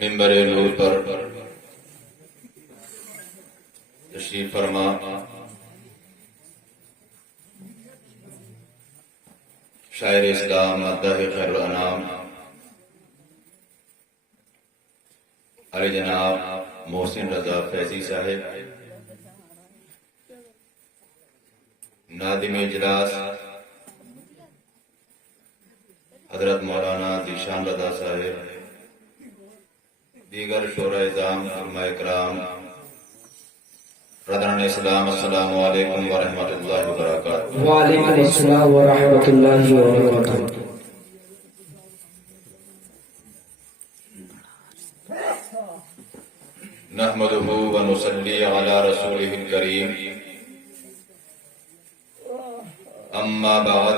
منبر نور پر تشریف فرما شاعر اسلام مداح خیر الانام علی جناب محسن رضا فیضی صاحب، نادم اجلاس حضرت مولانا ذیشان رضا صاحب، دیگر شورا اعظام، علماء کرام، برادران اسلام، السلام علیکم ورحمۃ اللہ وبرکاتہ۔ وعلیکم السلام ورحمۃ اللہ وبرکاتہ۔ نحمده ونصلي على رسوله الكريم، اما بعد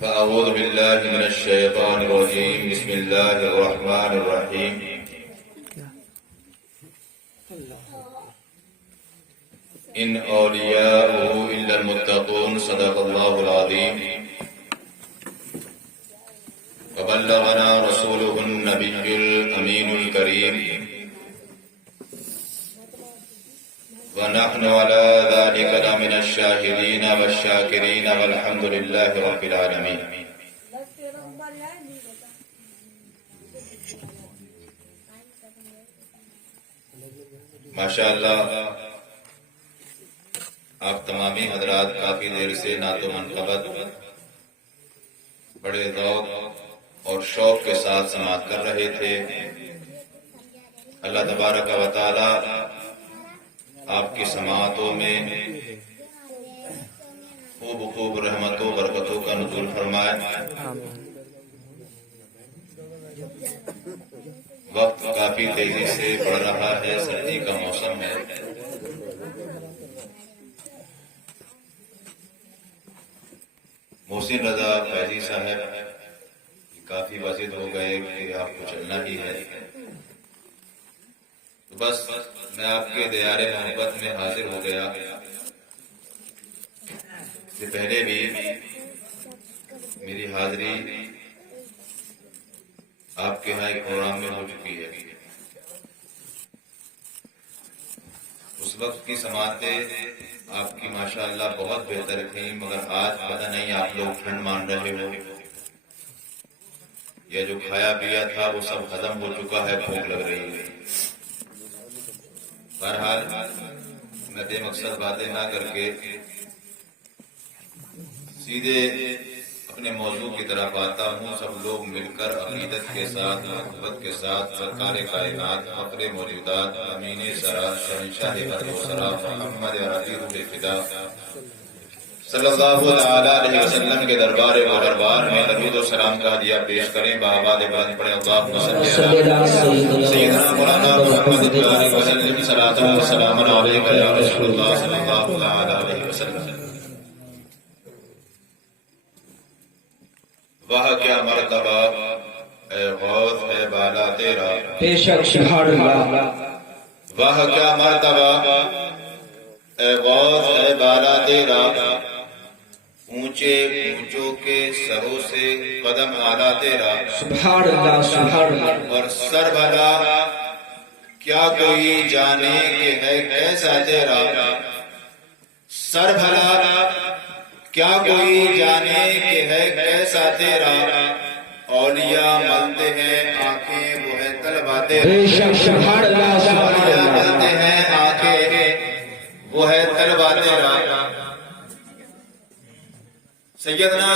فاعوذ بالله من الشيطان الرجيم، بسم الله الرحمن الرحيم۔ ان اولیاؤه الا المتقون، صدق الله العظيم۔ وبلغنا رسوله النبي الامين الكريم، ونحن على ذلك لمن الشاهدين والشاكرين، والحمد لله رب العالمين۔ ماشاءاللہ آپ تمامی حضرات کافی دیر سے نعت و منقبت بڑے ذوق اور شوق کے ساتھ سماعت کر رہے تھے۔ اللہ تبارک و تعالی آپ کی سماعتوں میں خوب رحمتوں برکتوں کا نزول فرمائے۔ وقت کافی تیزی سے بڑھ رہا ہے، سردی کا موسم ہے۔ محسن رضا فیضی صاحب کافی واضح ہو گئے کہ آپ کو چلنا ہی ہے، تو بس میں آپ کے دیار محبت میں حاضر ہو گیا۔ اس سے پہلے بھی میری حاضری آپ کے ہاں ایک پروگرام میں ہو چکی ہے۔ اس وقت کی سماعتیں آپ کی ماشاءاللہ بہت بہتر تھیں، مگر آج پتہ نہیں آپ لوگ ٹھنڈ مان رہے ہو، یہ جو کھایا پیا تھا وہ سب ختم ہو چکا ہے، بھوک لگ رہی ہے۔ بہرحال میں بے مقصد باتیں نہ کر کے سیدھے اپنے موضوع کی طرف آتا ہوں۔ سب لوگ مل کر عقیدت کے ساتھ، محبت کے ساتھ سرکار کائنات، فخر موجودات، امین سرا، شہنشاہ ارض و سرا، محمد عربی روح فدا صلی اللہ علیہ وسلم کے دربار میں درود و سلام کا ہدیہ پیش کریں۔ بآباد بلند پڑھیں اللہم صلی علی سیدنا مولانا محمد وسلم، صلاۃ و سلام علیک یا رسول اللہ صلی اللہ علیہ وسلم۔ وہ کیا مرتبہ اے غوث ہے بالا تیرا، بے شک سبحان اللہ۔ وہ کیا مرتبہ اے غوث ہے بالا تیرا، اونچے اونچوں کے سروں سے قدم اعلیٰ تیرا، سبحان اللہ سبحان اللہ۔ اور سر بھلا کیا کوئی جانے کہ ہے کیسا تیرا، سر بھلا کیا کوئی جانے کہ ہے کیسا تیرا، اولیاء ملتے ہیں آنکھیں وہ ہے طلبہ تیرا، بے شک سبحان اللہ سبحان اولیاء اللہ۔ ملتے ہیں آنکھیں وہ ہے طلبہ تیرا۔ سیدنا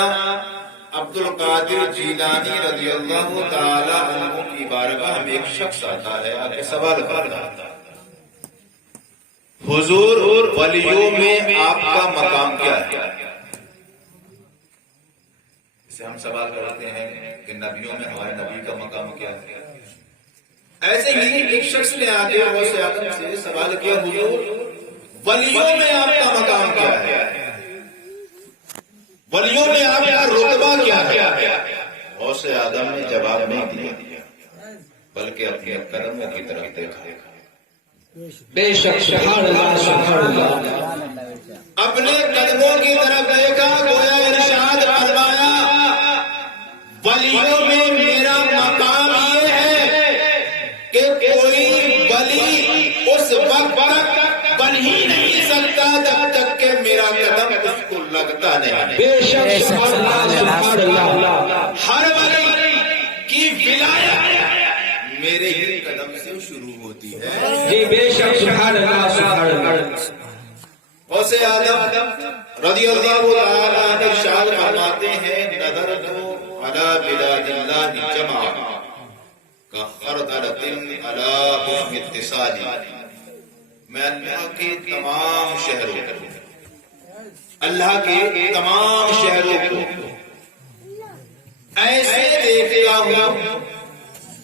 عبد القادر جیلانی رضی اللہ تعالی عنہ کی بارگاہ میں ایک شخص آتا ہے، آ کے سوال کرتا ہے، حضور ولیوں میں آپ کا مقام کیا ہے؟ اسے ہم سوال کرتے ہیں کہ نبیوں میں ہمارے نبی کا مقام کیا ہے؟ ایسے ہی ایک شخص نے آ کے غوث اعظم سے سوال کیا، حضور ولیوں میں آپ کا مقام کیا ہے؟ ولیوں میں آپ کا رتبہ کیا ہے؟ غوث اعظم نے جواب نہیں دیا بلکہ اپنے قدموں کی طرف دیکھا۔ بے شک سبحان اللہ سبحان اللہ۔ اپنے قدموں کی طرف دیکھا، گویا ارشاد فرمایا ولیوں میں میرا مقام یہ تو لگتا نہیں. بے شک سبحان اللہ سبحان اللہ. ہر ولی کی ولایت میرے ہی قدم سے شروع ہوتی ہے. جی بے شک سبحان اللہ سبحان اللہ. غوث اعظم رضی اللہ تعالی عنہ ارشاد فرماتے ہیں نظر تو علی بلاد اللہ جمع کا خردلۃ علی حسن اتصال. میں اللہ کے تمام شہروں اللہ کے تمام شہروں کو ایسے دیکھتا ہوں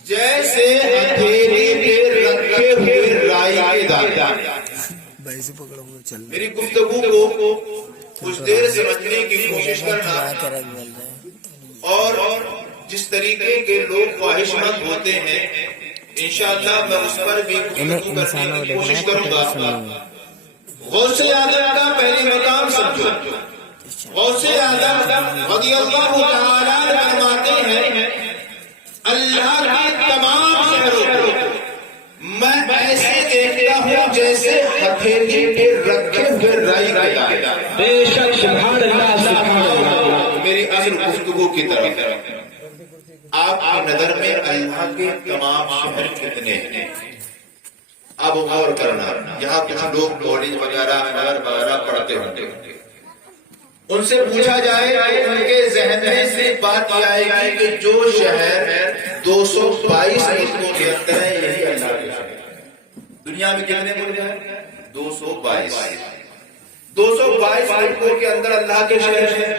جیسے ہتھیلی پہ رکھے ہوئے رائی کے دانے. میری گفتگو کو کچھ دیر سمجھنے کی کوشش کرنا اور جس طریقے کے لوگ خواہش مند ہوتے ہیں انشاءاللہ میں اس پر بھی گفتگو کرنے کی کوشش کروں گا. غوث اعظم کا پہلی مقام سمجھو. غوث اعظم رضی اللہ تعالی عنہ فرماتے ہیں اللہ کے تمام شہروں کو میں ایسے دیکھتا ہوں جیسے ہتھیلی پہ رکھے ہوئے رائی کے دانے. بے شک سبحان اللہ سبحان اللہ. میری اصل گفتگو کی طرف آپ کی نظر میں اللہ کے تمام شہر کتنے ہیں؟ اب غور کرنا. یہاں کچھ لوگ کالج وغیرہ پڑھتے ہوتے ہیں. ان سے پوچھا جائے تو ان کے ذہن میں سے بات یہ آئے گی کہ جو شہر 222 ملکوں کے اندر ہے یہی اللہ کے شہر. دنیا میں کتنے ملک ہیں؟ 222. 222 ملکوں کے اندر اللہ کے شہر ہے.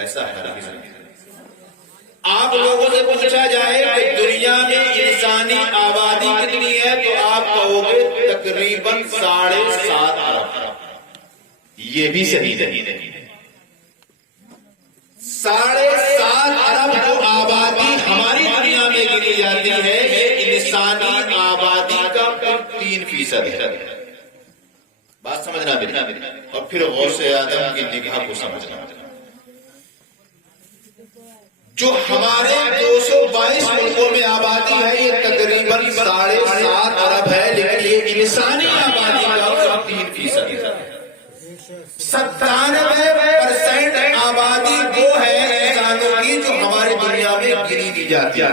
ایسا ہرگز نہیں. آپ لوگوں سے پوچھا جائے کہ دنیا میں انسانی آبادی کتنی ہے تو آپ کہو گے تقریباً 7.5 ارب. یہ بھی صحیح نہیں. 7.5 ارب جو آبادی ہماری دنیا میں گنی جاتی ہے یہ انسانی آبادی کا 3% ہے. بات سمجھنا بھی. اور پھر غوث اعظم کی نگاہ کو سمجھنا. جو ہمارے 222 ملکوں میں آبادی ہے یہ تقریباً 7.5 ارب ہے لیکن یہ انسانی آبادی کا 3% ہے. 97% آبادی وہ ہے انسانوں کی جو ہماری دنیا میں گنی دی جاتی ہے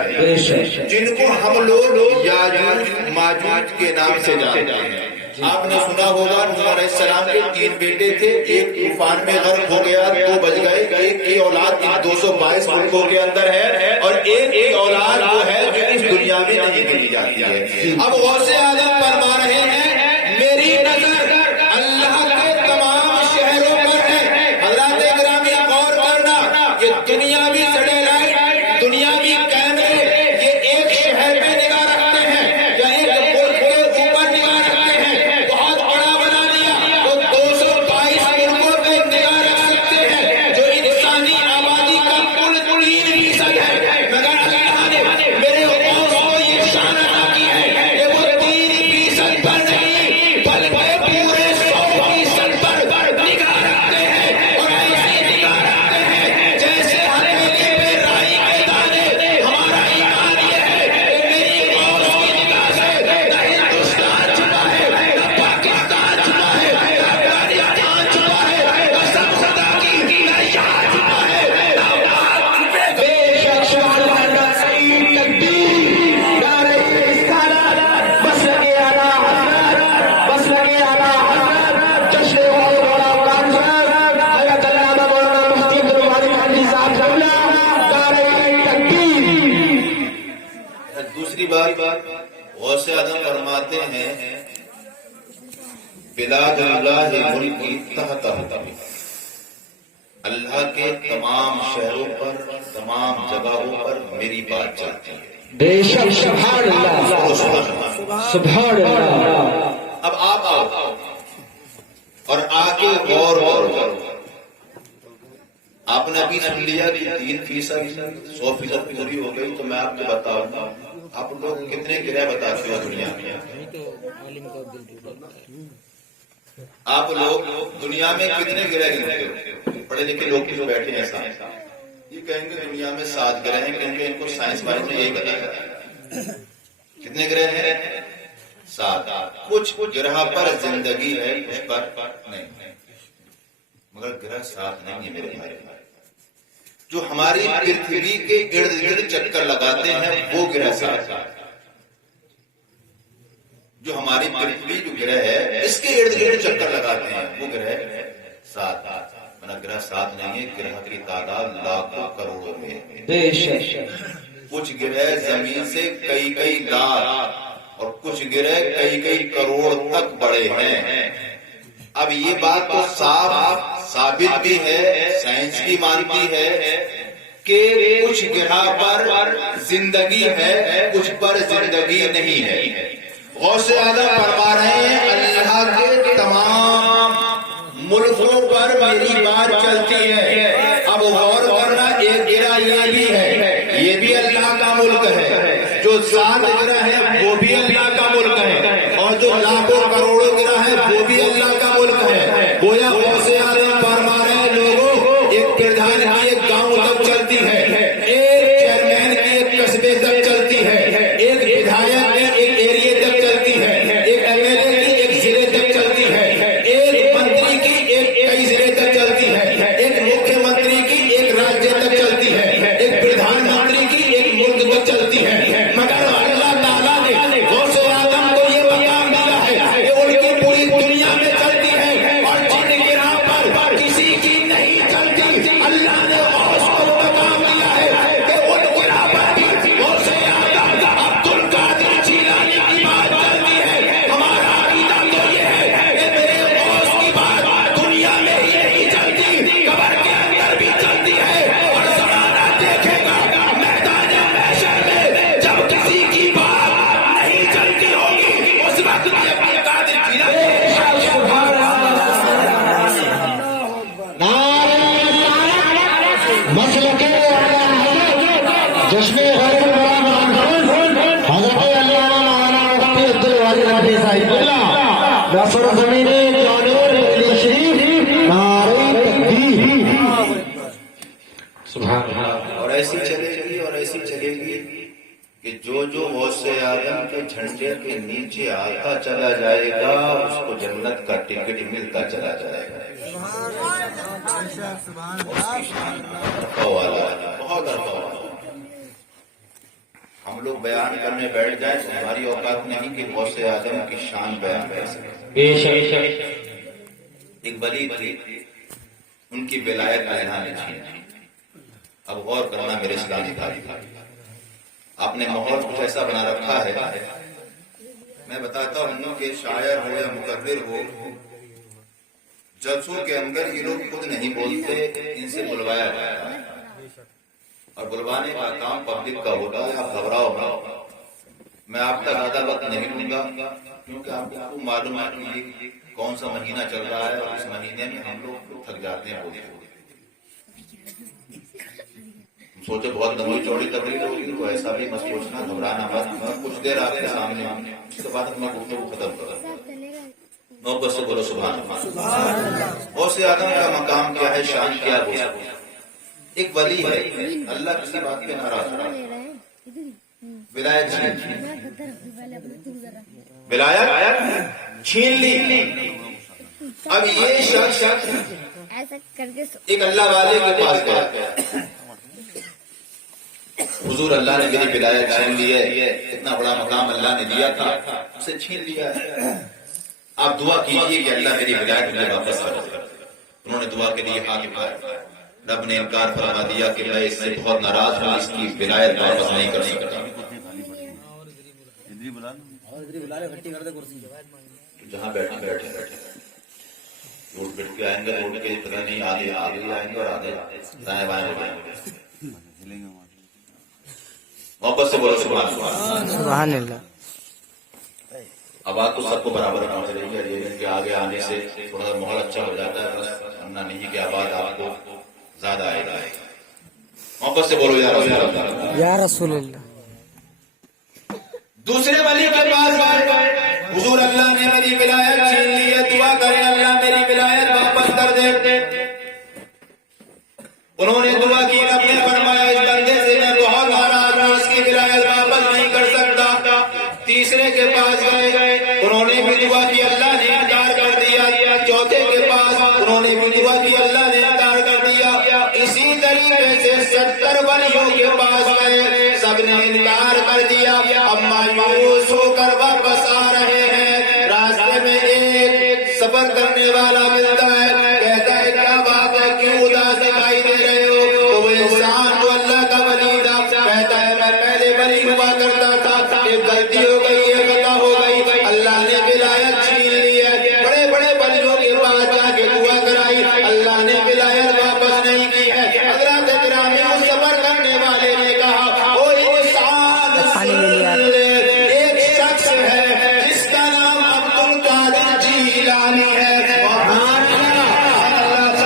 جن کو ہم لوگ یاجوج ماجوج کے نام سے جانتے ہیں. آپ نے سنا ہوگا نوح علیہ السلام کے 3 بیٹے تھے. ایک طوفان میں غرق ہو گیا 2 بچ گئے. ایک کی اولاد 222 ملکوں کے اندر ہے اور ایک کی اولاد وہ ہے جو اس دنیا میں نہیں گنی جاتی ہے. اب غوث اعظم فرما رہے ہیں میری نظر اللہ کے تمام شہروں پر ہے. حضرات گرامی غور کرنا یہ دنیاوی سیٹلائٹ دنیاوی کیمرے یہ ایک شہر میں نگاہ رکھتے ہیں یا ایک ملک کے اوپر نگاہ رکھتے ہیں. بہت بڑا بنا لیا وہ 222 ملکوں پہ نگاہ رکھ سکتے ہیں جو انسانی آبادی کا کل 3% ہے. مگر اللہ نے میرے غوث کو یہ شان عطا کی ہے کہ وہ 3% پر نہیں بلکہ پورے 100% پر نگاہ رکھتے ہیں اور ایسی نگاہ رکھتے ہیں جیسے ہتھیلی پہ رائی کے دانے. ہمارا ایمان یہ ہے کہ میری غوث کی نگاہ سے نہ ہندوستان چھپا ہے نہ پاکستان چھپا ہے نہ افغانستان چھپا ہے نہ سب خدا کی نہ یہاں چھپا ہے نہ وہاں چھپے گا. بے شک سبحان اللہ. صحیح تکبیر نعرہ رسالت بس لگے اعلیٰ حضرت بس لگے اعلیٰ حضرت جشن والے مولا غلام صاحب حضرت علامہ مولانا مفتی عبد الواحد حنفی صاحب جملہ نعرہ تکبیر. دوسری بات غوث اعظم فرماتے ہیں بلاد اللہ ملکی تحت اللہ کے تمام شہروں پر تمام جگہوں پر میری بات چلتی ہے. بے شک سبحان اللہ سبحان اللہ. اب آپ آؤ اور آگے غور کرو. آپ نے ابھی سن لیا کہ 3% 100% پوری ہو گئی تو میں آپ کو بتاؤں گا آپ لوگ کتنے گرہ بتاتے ہو دنیا میں. آپ لوگ دنیا میں کتنے گرہ گنتے ہو؟ پڑھے لکھے لوگ جو بیٹھے ہیں سائنس یہ کہیں گے دنیا میں 7 گرہ ہیں کیونکہ ان کو سائنس والے نے یہی بتایا. کتنے گرہ ہیں؟ 7. کچھ گرہ پر زندگی ہے کچھ پر نہیں. مگر گرہ ساتھ نہیں ہے میرے بھائی. جو ہماری پرتھوی کے ارد گرد چکر لگاتے ہیں وہ گرہ ساتھ. جو ہماری پرتھوی جو گرہ ہے اس کے ارد گرد چکر لگاتے ہیں وہ گرہ ساتھ. گرہ ساتھ نہیں ہے. گرہ کی تعداد لاکھوں کروڑوں میں. کچھ گرہ زمین سے کئی کئی لاکھ اور کچھ گرہ کئی کئی کروڑ تک بڑے ہیں. اب یہ بات تو صاف ثابت بھی ہے, سائنس بھی مانتی ہے کہ کچھ گرہ پر زندگی ہے, کچھ پر زندگی نہیں ہے. غوث اعظم فرما رہے ہیں اللہ کے تمام ملکوں پر میری بات چلتی ہے. اب غور کرنا, ایک گرہ یہ بھی ہے, یہ بھی اللہ کا ملک ہے. جو 7 گرہ ہے وہ بھی اللہ کا ملک ہے, اور جو لاکھوں کروڑوں گرہ ہے وہ بھی اللہ کا ملک ہے. گویا غوث اعظم فرما رہے ہیں لوگوں, ایک پردھان کی ایک گاؤں تک چلتی ہے, ایک چیئرمین کی ایک قصبے تک چلتی ہے, ایک ودھایک کی ایک ایریے تک چلتی ہے, ایک ایم ایل اے کی ایک ضلع تک چلتی ہے, ایک منتری کی ایک کئی ضلع تک چلتی ہے, ایک مکھیہ منتری کی ایک راجیہ تک چلتی ہے, ایک پردھان منتری کی ایک ملک تک چلتی ہے. مگر اللہ تعالیٰ نے غوث اعظم کو یہ مقام دیا ہے کہ ان کی پوری دنیا میں چلتی ہے, اور جن گرہ پر کسی کی نہیں چلتی اللہ نے غوث کو مقام دیا ہے کہ ان گرہ پر بھی غوث اعظم عبد القادر جیلانی کی بات چلتی ہے. ہمارا عقیدہ تو یہ ہے کہ میرے غوث کی بات دنیا میں ہی نہیں چلتی, قبر کے اندر بھی چلتی ہے. اور زمانہ دیکھے گا میدان محشر میں جب کسی کی بات نہیں چلتی ہوگی اس وقت بھی عبد القادر جیلانی مسلک جشن حضرت علامہ مولانا مفتی عبدالوالی رضوی صاحب اللہ نصر زمین جانور شریف نعرہ تکبیر. سبحان اللہ. اور ایسی چلے گی اور ایسی چلے گی کہ جو غوث اعظم کے جھنڈے کے نیچے آتا چلا جائے گا اس کو جنت کا ٹکٹ ملتا چلا جائے گا. بہت عرفہ. ہم لوگ بیان کرنے بیٹھ جائیں تو ہماری اوقات نہیں کہ غوث اعظم کی شان بیان کر سکیں. ایک ولی تھی, ان کی ولایت اللہ نے چھینی. اب غور کرنا میرے اسلامی بھائی, آپ نے ماحول کچھ ایسا بنا رکھا ہے. میں بتاتا ہوں کہ شاعر ہو یا مقرر ہو, جلسوں کے اندر یہ لوگ خود نہیں بولتے, ان سے بلوایا جاتا ہے, اور بلوانے کا کام پبلک کا ہوتا ہے. آپ گھبراؤ نہ, میں آپ کا زیادہ وقت نہیں لوں گا کیونکہ آپ کو معلوم ہے کہ یہ کون سا مہینہ چل رہا ہے, اور اس مہینے میں ہم لوگ تھک جاتے ہیں بولتے. سوچے بہت لمبی چوڑی تقریر ہوگی تو ایسا بھی مت سوچنا, گھبرانا مت. کچھ دیر آپ کے سامنے اس کے بعد میں گفتگو ختم کروں. محبت سے بولو سبحان اللہ. غوث اعظم کا مقام کیا ہے, شان کیا ہے؟ ایک ولی ہے, اللہ کسی بات پہ ناراض ہو, ولایت چھین لی. اب یہ شخص ایک اللہ والے کے پاس گیا, حضور اللہ نے میری ولایت چھین لی ہے, اتنا بڑا مقام اللہ نے دیا تھا اسے چھین لیا ہے, آپ دعا کیجئے کہ اللہ میری ولایت مجھے واپس کرے. انہوں نے دعا کے لیے ہاتھ اٹھایا. رب نے انکار فرما دیا کہ میں اس سے بہت ناراض ہوں, اس کی ولایت واپس نہیں کر سکتا. جہاں بیٹھے روڈ بیٹھ کے آئیں گے, روڈ کے پتہ نہیں آدھے آئیں گے اور آدھے دائیں بائیں آئیں گے. محبت سے بولو سبحان اللہ. اب آپ تو سب کو برابر رہنا چاہیے, ریلنگ کے آگے آنے سے تھوڑا سا ماحول اچھا ہو جاتا ہے, بس ورنہ نہیں کہ آباد آپ کو زیادہ آئے گا. محبت سے بولو یا رسول اللہ, یا رسول اللہ. دوسرے ولی کے پاس گئے, حضور اللہ نے میری ولایت چھین لی ہے, دعا کریں اللہ میری ولایت واپس کر دے. انہوں نے دعا کی, رب نے فرمایا اس بندے سے میں بہت ناراض ہوں, اس کی ولایت واپس نہیں کر سکتا. تیسرے کے پاس گئے, انہوں نے بھی دعا کی, اللہ نے انکار کر دیا. چوتھے کے پاس انہوں نے بھی دعا کی, اللہ عبد نے انکار کر دیا. اب مایوس ہو کر واپس آ رہے ہیں. راستے میں ایک سفر کرنے والا ملتا ہے. کہتا ہے کیا بات ہے, کیوں اداس دکھائی دے رہے ہو؟ تو وہ انسان جو اللہ کا ولی تھا کہتا ہے میں پہلے ولی ہوا کرتا تھا, ایک غلطی ہو گئی ہے, خطا ہو گئی, اللہ نے ولایت چھین لی ہے. بڑے بڑے ولیوں کے پاس جا کے دعا کرائی, اللہ نے ولایت واپس نہیں کی ہے. حضرات گرامی اس سفر کرنے والے نے کہا وہ انسان سن لے, ایک شخص ہے جس کا نام عبد القادر جیلانی ہے.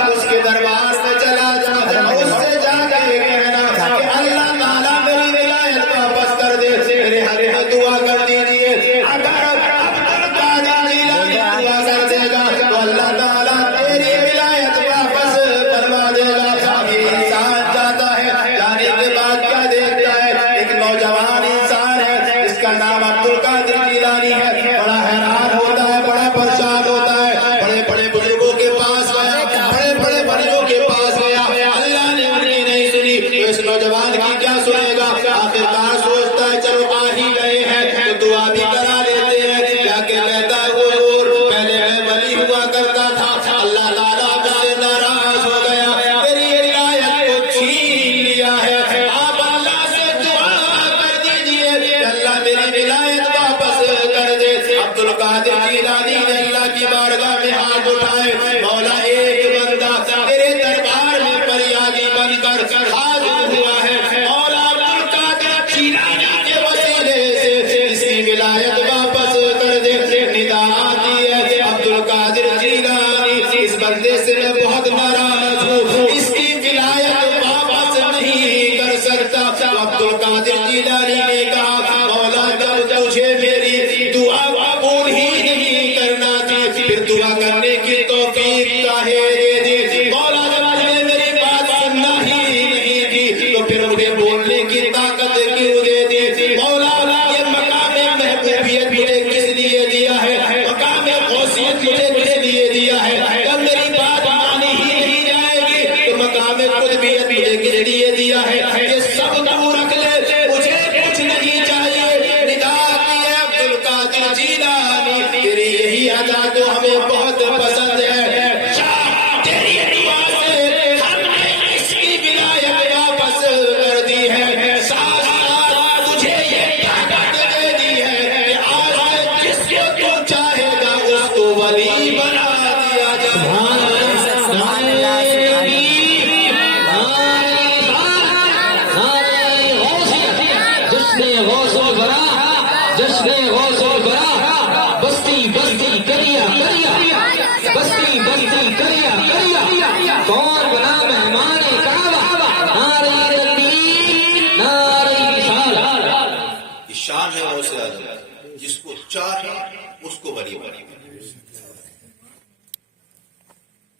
اس کے دربار میں چلا جا, اس سے جا کے کہنا کہ اللہ تعالیٰ میری ولایت واپس کر دے. میرے ہر دعا کر دیجیے, اگر عبد القادر جیلانی دعا کر دے گا تو اللہ تعالیٰ تیری ولایت واپس کروا دے گا. یہ انسان جاتا ہے, جانے کے بعد کیا دیکھتا ہے, ایک نوجوان انسان ہے جس کا نام عبد القادر جیلانی ہے. بڑا حیران ہوتا ہے, بڑا پریشان ہوتا ہے. بڑے بڑے بزرگوں کے پاس گیا, بڑے بڑے بڑوں کے پاس گیا, اللہ نے ان کی نہیں سنی تو اس نوجوان کی کیا سنے گا. آخرکار سوچتا ہے چلو آ ہی گئے ہیں تو دعا بھی کرا لیتے ہیں. کیا کہ کہتا ہے حضور پہلے میں ولی ہوا کرتا تھا, اللہ تعالیٰ مجھ سے ناراض ہو گیا, میری ولایت کو چھین لیا ہے. آپ اللہ سے دعا کر دیجیے کہ اللہ میری ولایت واپس کر دے. عبد القادر جیلانی نے اللہ کی بارگاہ میں ہاتھ اٹھائے, مولا ایک بندہ تیرے دربار میں فریادی بن کر حاضر ہوا ہے. مولا عبد القادر جیلانی کے وسیلے سے اس کی ولایت واپس کر دے. ندا آتی ہے عبد القادر جیلانی اس بندے سے میں بہت ناراض ہوں, اس کی ولایت واپس نہیں کر سکتا. عبد القادر جیلانی نے کہا مولا جب تجھے میری دعا قبول ہی نہیں کرنا تھی پھر دعا کرنے کی توفیق کاہے دے دی. مولا جب تجھے میری بات سننا ہی نہیں کی تو پھر مجھے بولنے کی طاقت کیوں دے دی. مولا یہ مقام محبوبیت مجھے کس لیے دیا ہے, مقام غوثیت مجھے کس لیے دیا ہے؟ جب میری بات مانی ہی نہیں جائے گی تو مقام قطبیت مجھے کس لیے دیا ہے؟ یہ سب تو رکھ لے, مجھے کچھ نہیں چاہیے. ندا کی ہے عبد القادر جیلانی, تیری یہی ادا تو ہمیں بہت پسند ہے. شاہ تیری دعا سے ہم نے اس کی ولایت واپس کر دی ہے. ساتھ ساتھ تجھے یہ طاقت دے دی ہے کہ آج جس کو تو چاہے گا اس کو ولی بنا دیا جائے. جس نے غوث و برا, جس نے غوث و برا, بستی بستی کریا کریا, بستی بستی کریا کریا, کون بنا مہمان کعبہ, نعرہ تکبیر نعرہ رسالت. شان ہے غوث اعظم, جس کو چاہے اس کو ولی بنا.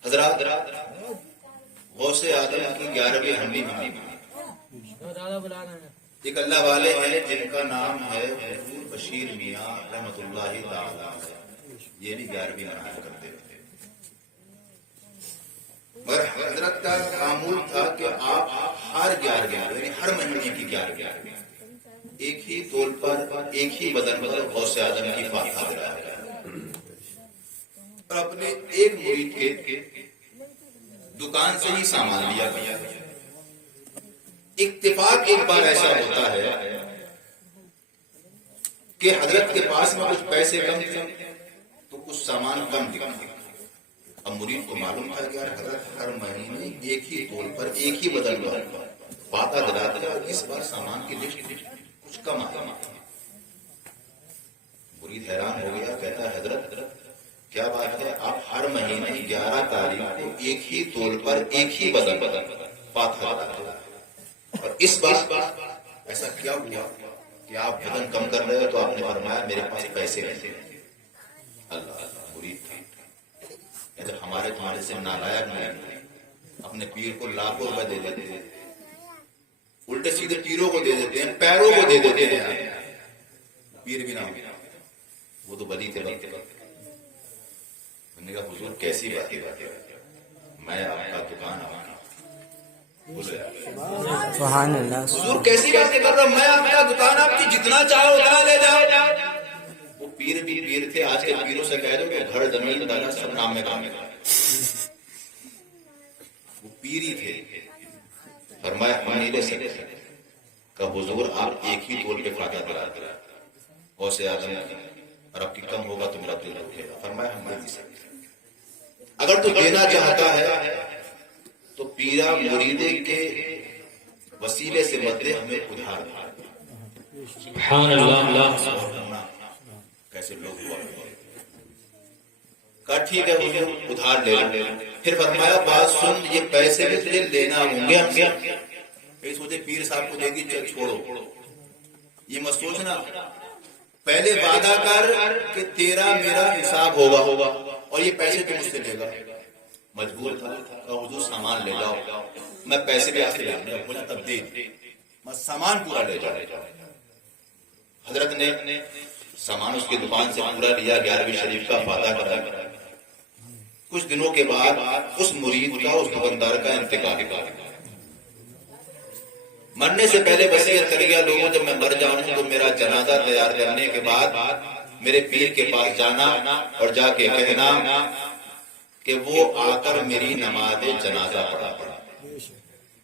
حضرات غوث اعظم کی 11ویں ہنڈی منی. ایک اللہ والے ہیں جن کا نام ہے حضور بشیر میاں رحمت اللہ تعالی, یہ بھی 11ویں منایا کرتے تھے. مگر حضرت کا معمول تھا کہ آپ ہر 11 یعنی ہر مہینے کی 11 ایک ہی طول پر ایک ہی بدن غوث اعظم کی فاتحہ دلایا اور اپنے ایک مرید کے دکان سے ہی سامان لیا گیا. اتفاق ایک بار ایسا ہوتا ہے کہ حضرت کے پاس میں کچھ پیسے کم تھے تو کچھ سامان کم دکھا. اب مرید کو معلوم تھا کہ حضرت ہر مہینے ایک ہی طول پر ایک ہی بدل پر فاتحہ دلاتے اور اس بار سامان کی لسٹ کچھ کم آیا. مرید حیران ہو گیا, کہتا ہے حضرت کیا بات ہے, آپ ہر مہینے 11 تاریخ کو ایک ہی طول پر ایک ہی بدل فاتحہ دلاتے اور اس بار ایسا کیا ہوا کہ آپ بدن کم کر رہے ہو؟ تو آپ نے فرمایا میرے پاس پیسے نہیں. اللہ مرید تھا, جب ہمارے تمہارے سے نالائق نہیں, اپنے پیر کو لاکھوں روپے دے دیتے ہیں, الٹے سیدھے پیروں کو دے دیتے ہیں, پیروں کو دے دیتے ہیں, پیر بھی نہ ہو. وہ تو بلی تھے. میں نے کہا حضور کیسی بات ہے, میں آپ کا دکان آوانا سبحان اللہ. حضور کیسی باتیں کر رہا ہوں، میں آپ کا دکان آپ کی جتنا چاہو اتنا لے جاؤ. وہ پیر بھی پیر تھے، آج کے پیروں سے کہہ دو کہ گھر زمین دانا سب نام میں کام ہے. وہ پیر ہی تھے. فرمایا مانی لے سکتے کہ حضور آپ ایک ہی طول پہ فاتحہ پڑھا دیا، غوث اعظم اور آپ کی کم ہوگا تو میرا دل اٹھے گا. فرمایا ہم نہیں سکتے. اگر تو دینا چاہتا ہے تو پیرا مریدے کے وسیلے سے بدلے ہمیں ادھار دے. سبحان اللہ. کیسے لوگ ہوا کہا ٹھیک ہے حضور ادھار لے لو. پھر فرمایا بات سن، یہ پیسے بھی تجھے لینا ہوں گے ہم سے. پھر سوچے پیر صاحب کو دے دی، چل چھوڑو. یہ مت سوچنا، پہلے وعدہ کر کہ تیرا میرا حساب ہوگا اور یہ پیسے تو مجھ سے لے گا. مجبور تھا حضور سامان لے جاؤ. میں پیسے بھی آپ سے لینا بولا تب دے میں سامان پورا لے جاؤ. حضرت نے سامان اس کی دکان سے پورا لیا، 11ویں شریف کا وعدہ کرا. کچھ دنوں کے بعد اس مرید کا، اس دکاندار کا انتقال. مرنے سے پہلے وصیت کر گیا لوگوں جب میں مر جاؤں تو میرا جنازہ تیار کرنے کے بعد میرے پیر کے پاس جانا اور جا کے کہنا کہ وہ آ کر میری نماز جنازہ پڑھا.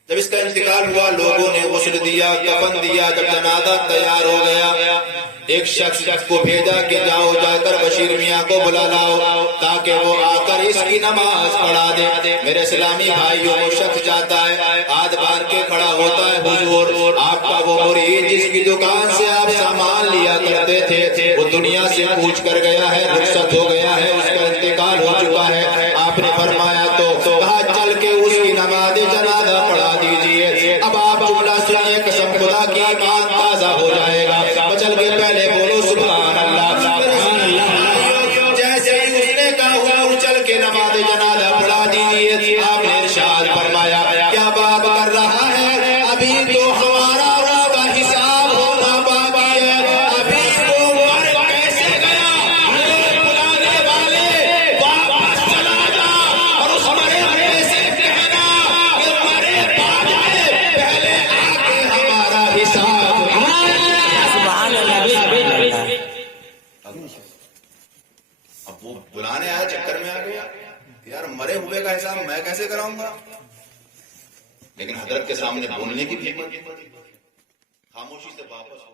جب اس کا انتقال ہوا لوگوں نے غسل دیا، کفن دیا. جب جنازہ تیار ہو گیا ایک شخص کو بھیجا کہ جاؤ جا کر بشیر میاں کو بلا لاؤ تاکہ وہ آ کر اس کی نماز پڑھا دے. میرے اسلامی بھائیوں وہ شخص جاتا ہے، ہاتھ باندھ کے کھڑا ہوتا ہے، حضور آپ کا وہ مرید جس کی دکان سے آپ سامان لیا کرتے تھے وہ دنیا سے کوچ کر گیا ہے، رخصت ہو گیا ہے، اس کا انتقال ہو چکا ہے. آپ نے فرمایا تو کہا چل کے اس کی نماز جنازہ پڑھا دیجیے. اب آپ جملہ سنیے، قسم خدا کی ایمان تازہ ہو جائے گا. چل کے پہلے بولو سبحان اللہ. جیسے ہی اس نے کہا ہوا چل کے نماز جنازہ پڑھا دیجیے، آپ نے ارشاد فرمایا کیا بات کر رہا ہے، ابھی تو ہمارا اس کا حساب ہونا باقی ہے. ابھی تو مر کیسے گیا، ہمیں بلانے والے واپس چلا جا اور اس مرے ہونے سے کہنا کہ مرے بعد میں پہلے آ کے ہمارا حساب. سبحان اللہ. اب وہ بلانے آیا، چکر میں آ گیا یار مرے ہوئے کا حساب میں کیسے کراؤں گا. لیکن حضرت کے سامنے بولنے کی بھی ہمت، خاموشی سے واپس ہو